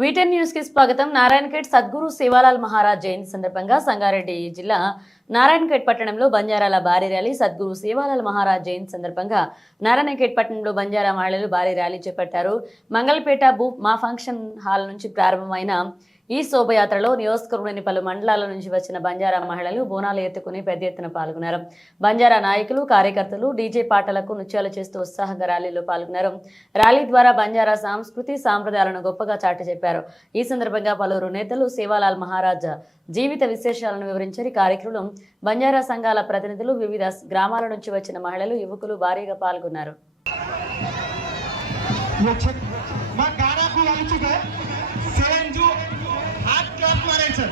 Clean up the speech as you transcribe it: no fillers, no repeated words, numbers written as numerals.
వీటెన్ news కి స్వాగతం. నారాయణఖేడ్ సద్గురు సేవాలాల్ మహారాజ్ జయంతి సందర్భంగా సంగారెడ్డి జిల్లా నారాయణఖేడ్ పట్టణంలో బంజారాల భారీ ర్యాలీ. సద్గురు సేవాలాల్ మహారాజ్ జయంతి సందర్భంగా నారాయణఖేడ్ పట్టణంలో బంజారా మహిళలు భారీ ర్యాలీ చేపట్టారు. మంగళపేట మా ఫంక్షన్ హాల్ నుంచి ప్రారంభమైన ఈ శోభయాత్రలో నియోజకవర్గంలోని పలు మండలాల నుంచి వచ్చిన బంజారా మహిళలు బోనాలు ఎత్తుకుని పెద్ద ఎత్తున పాల్గొన్నారు. బంజారా నాయకులు, కార్యకర్తలు డీజే పాటలకు నృత్యాలు చేస్తూ ఉత్సాహంగా ర్యాలీలో పాల్గొన్నారు. ర్యాలీ ద్వారా బంజారా సంస్కృతి సాంప్రదాయాలను గొప్పగా చాటి చెప్పారు. ఈ సందర్భంగా పలువురు నేతలు సేవాలాల్ మహారాజ్ జీవిత విశేషాలను వివరించారు. కార్యక్రమంలో బంజారా సంఘాల ప్రతినిధులు, వివిధ గ్రామాల నుంచి వచ్చిన మహిళలు, యువకులు భారీగా పాల్గొన్నారు. हाथ क्लॉक मारायचं